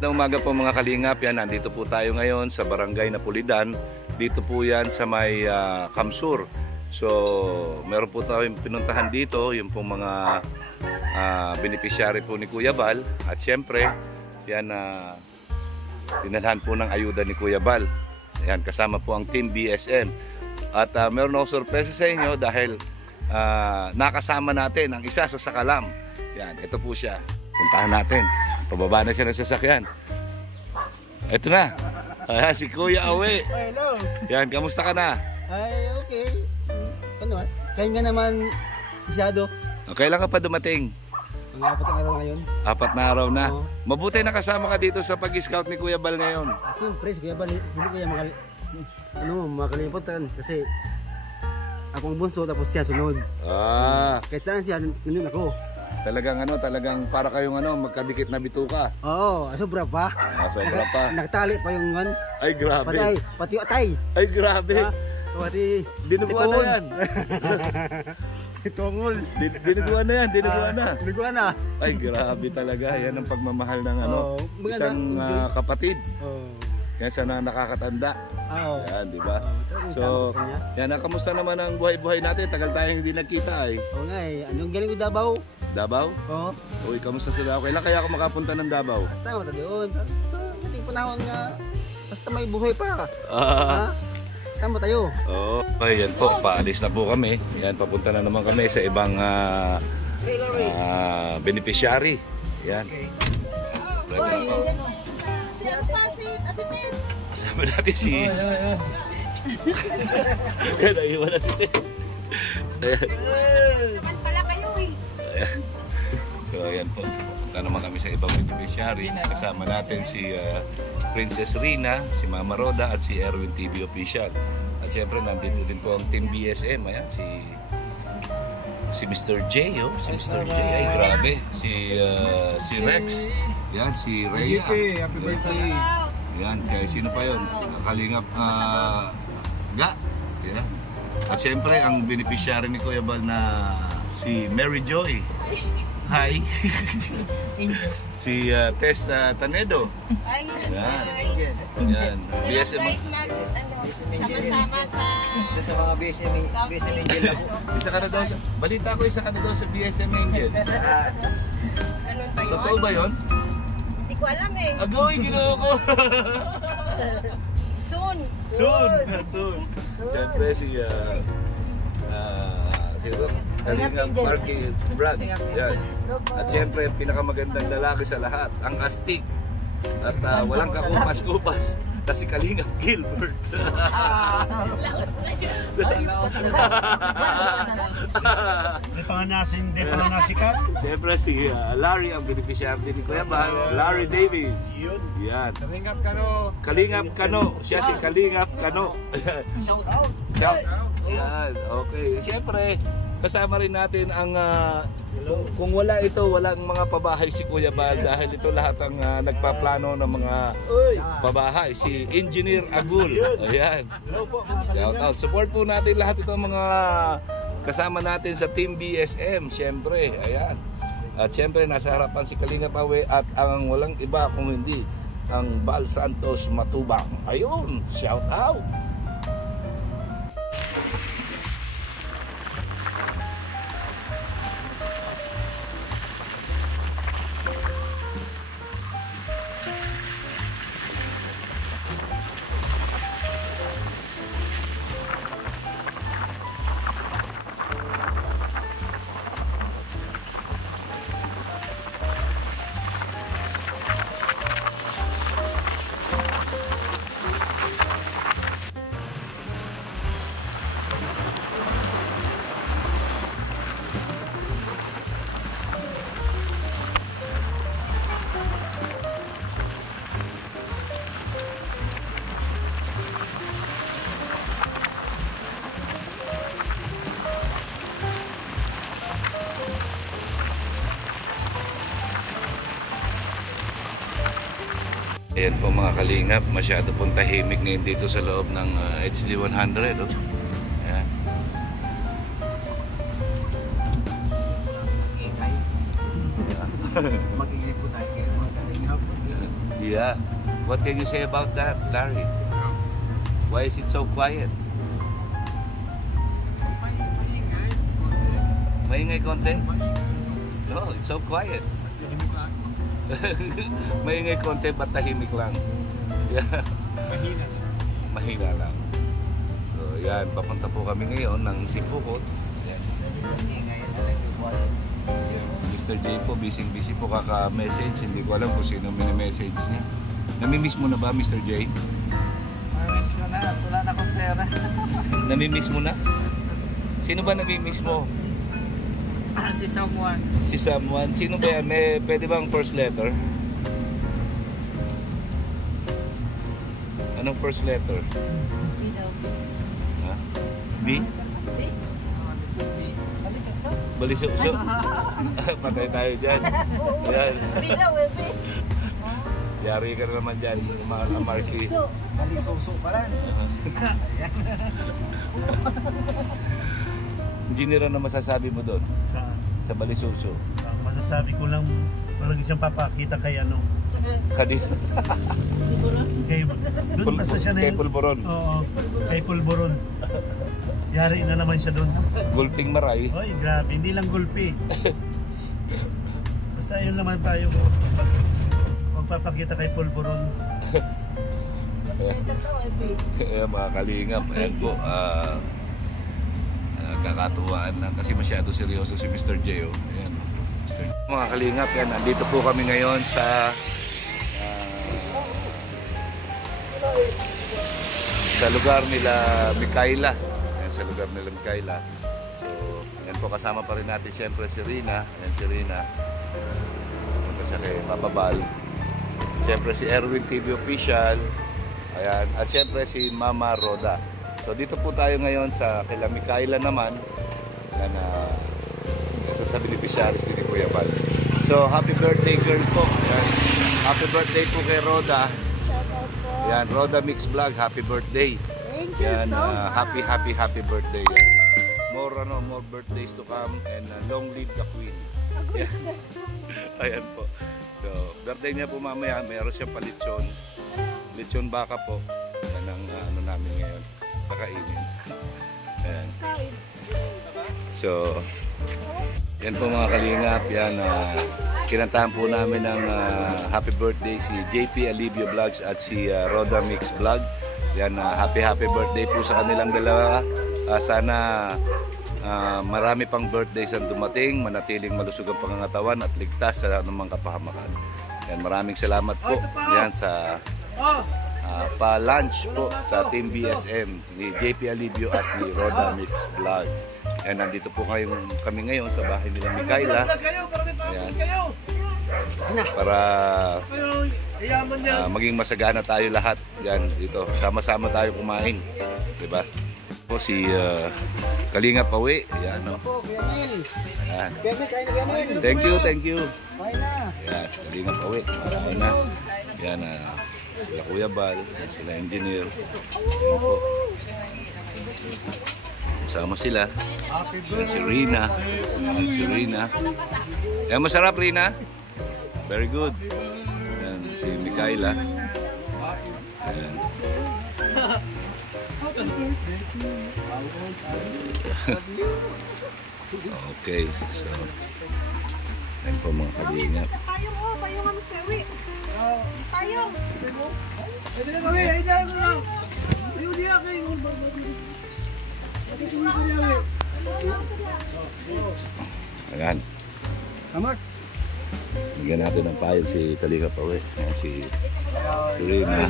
Magandang umaga po mga kalingap. Yan, nandito po tayo ngayon sa Barangay Napulidan. Dito po yan sa may Kamsur. So, meron po tayong pinuntahan dito, yung pong mga beneficiary po ni Kuya Bal. At syempre, yan, dinalhan po ng ayuda ni Kuya Bal. Yan, kasama po ang Team BSM. At meron ako sorpresa sa inyo dahil nakasama natin ang isa sa sakalam. Yan, ito po siya. Puntahan natin. Pababa na siya ng sasakyan. Ito na. Ayan, si Kuya Awe. Hello. Yan, kamusta ka na? Ay, okay. Ano? Kain ka naman masyado. Kailan ka pa dumating? Ang 4 na araw ngayon. 4 na araw na. Oo. Mabuti nakasama ka dito sa pag-scout ni Kuya Bal ngayon. Siyempre, Kuya Bal, hindi kaya makalimutan kasi akong bunso tapos siya sunod. Kahit saan siya, nandun ako. Talagang para kayong magkadikit na bituka. Oo, sobra pa. Sobra pa. Nagtali pa yung one. Ay, grabe. Pati atay. Ay, grabe. Pati dinuguan na yan. Tungol. Dinuguan na yan, dinuguan na. Dinuguan na. Ay, grabe talaga. Yan ang pagmamahal ng isang kapatid. Yan sana nakakatanda. Yan, di ba? So, yan, kamusta naman ang buhay-buhay natin? Tagal tayong hindi nagkita ay. Oo nga eh. Anong galing ko Davao? Davao? Oo. Uy, kamusta sa Davao? Kailan kaya ako makapunta ng Davao? Basta mata doon. Mating panahon nga. Basta may buhay pa. Tama tayo. Oo. Ayan po, paalis na po kami. Yan, papunta na naman kami sa ibang beneficiary. Yan. Kasama natin si... Yan, naiwan na si Tess. Ayan. Naman pala kayo eh. Ayan. So ayan po, punta naman kami sa ibang beneficiary. Kasama natin si Princess Rina, si Mama Roda at si Erwin TV Official. At syempre nandito din po ang Team BSM. Ayan, si Mr. J, si Mr. J, ay grabe. Si Rex, yan, si Rhea. Happy birthday. Yan, kaya sino pa yun? Kalingap Ga. Yan. At syempre ang beneficiary ni Kuya Bal na si Mary Joy. Hi. Si Tess Tanedo. Ay, yan. BSM. Sama-sama Sa mga BSM Angel ako. Isa ka na daw sa... Balita ko isa ka na daw sa BSM Angel. Ganun ba yun? Totoo ba yun? Hindi ko alam eh. Agoy, ginoo ko. Soon. Siyempre si Kalingap Marky Brad. Yan. At siyempre ang pinakamagandang lalaki sa lahat, ang astig. At walang kakupas-kupas na si Kalingap Gilbert. Laos na yun. Di pa nasikat. Siyempre si Larry ang beneficiary ni Kuya Bal, Larry Davis. Yan. Kalingap Kano. Siya si Kalingap Kano. Shout out. Yan. Okay. Siyempre kasama rin natin ang kung wala ito, walang mga pabahay si Kuya Bal dahil ito lahat ang nagpaplano ng mga pabahay. Si Engineer Agul. Ayan. Shout out. Support po natin lahat itong mga kasama natin sa Team BSM. Siyempre, ayan. At siyempre, nasa harapan si Kalingap Awe at ang walang iba kung hindi ang Bal Santos Matubang. Ayun, shout out. Ayan po mga kalingap, masyado pong tahimik ngayon dito sa loob ng HD 100. Oh. Ayan. Ayan. Mag-iisip po tayo kayo mga Kalingap. Yeah. What can you say about that, Larry? Why is it so quiet? Maingay konti? No, it's so quiet. Maingay konti, ba't tahimik lang? Yeah. Mahina lang. So yan, papunta po kami ngayon ng Sipukot. Yan. Si Mr. J po, busy po kaka-message. Hindi ko alam kung sino mini-message niya. Namimiss mo na ba, Mr. J? Namimiss ko na. Wala na akong pera. Namimiss mo na? Sino ba namimiss mo? Si someone. Si someone. Sino ba yan? Pwede bang first letter? Anong first letter? Ha? B? Balisukso. Patay tayo dyan. Yan. Yari ka na naman dyan, mga Marky. Balisukso pa lang. Engineer, na masasabi mo doon? Sa Balisukso? Masasabi ko lang, parang isang papakita kay ano. Kadito. Kay, doon basta siya na Kay Pulboron. Oo, kay Pulboron. Yari na naman siya doon. Gulping Maray. Oy, grabe, hindi lang gulpi. Basta yun naman tayo. Magpapakita kay Pulboron. Ayan, mga kalingap. Ayan po. Kakatuwaan lang kasi masyado seryoso si Mr. J. Oh. Ayan. Mga kalingap, yan. Nandito po kami ngayon sa lugar nila Mikaela. Ayan, sa lugar nila Mikaela. So, yan po, kasama pa rin natin siyempre si Rina. Ayan si Rina. Punta siya kay Bababal. Siyempre si Erwin TV Official. Ayan. At siyempre si Mama Roda. So dito po tayo ngayon sa kila Mikaela naman. Yan sa beneficiaries ni Kuya Bal. So happy birthday girl po. Ayan. Happy birthday po kay Roda. Yan, Roda Mix Vlog, happy birthday. Thank you Yan, so much. happy birthday. Yan. More birthdays to come and long live the Queen. Yan. Ayan po. So, birthday niya po mamaya, mayroon siyang palitsyon. Litsyon baka po. Yan ang ano namin ngayon. Pakainin. Ayan. So, yan po mga kalingap. Yan, kinantahan po namin ng happy birthday si JP Alivio Vlogs at si Roda Mix Vlog. Yan, happy birthday po sa kanilang dalawa. Sana marami pang birthdays ang dumating, manatiling malusog ang pangangatawan at ligtas sa anumang kapahamakan. Yan, maraming salamat po. Yan sa pa-lunch po sa Team BSM ni JP Alivio at ni Roda Mix Vlog. Yan, nandito po kami ngayon sa bahay nila Mikaela. Ayan. Para maging masagana tayo lahat. Yan, dito. Sama-sama tayo kumain. Diba? Po si Kalinga Pawi. Ayan, no? Ayan. Thank you. Ayan, si Kalinga Pawi. Marami na. Ayan, sila Kuya Bal, sila engineer. Ayan po. Sama sila. Ayan si Rina. Ayan si Rina. Ayan, masarap Rina. Very good. Ayan si Mikaela. Ayan. Okay, so ayan po mga kalingap. Payong oh, payong ang ferry. Payong. Pwede na kami, ay na lang. Ayun niya kayo. Ayan. Amak. Bigyan natin ng payo si Kalinga Pawi. Ayan si Rina.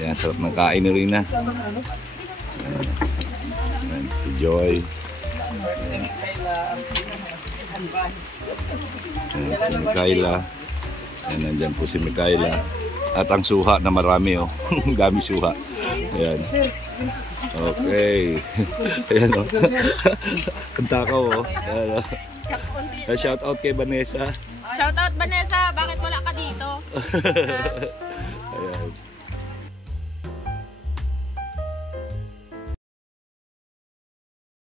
Ayan, sarap ng kain ni Rina. Ayan, si Joy. Ayan. Ayan, si Mikaela. Ayan, nandyan po si Mikaela. At ang suha na marami oh. Dami suha. Ayan. Okay. Ayan oh. Kanta ko oh. Ayan oh. Shout out kay Vanessa. Shout out Vanessa, bakit wala ka dito? Ayan.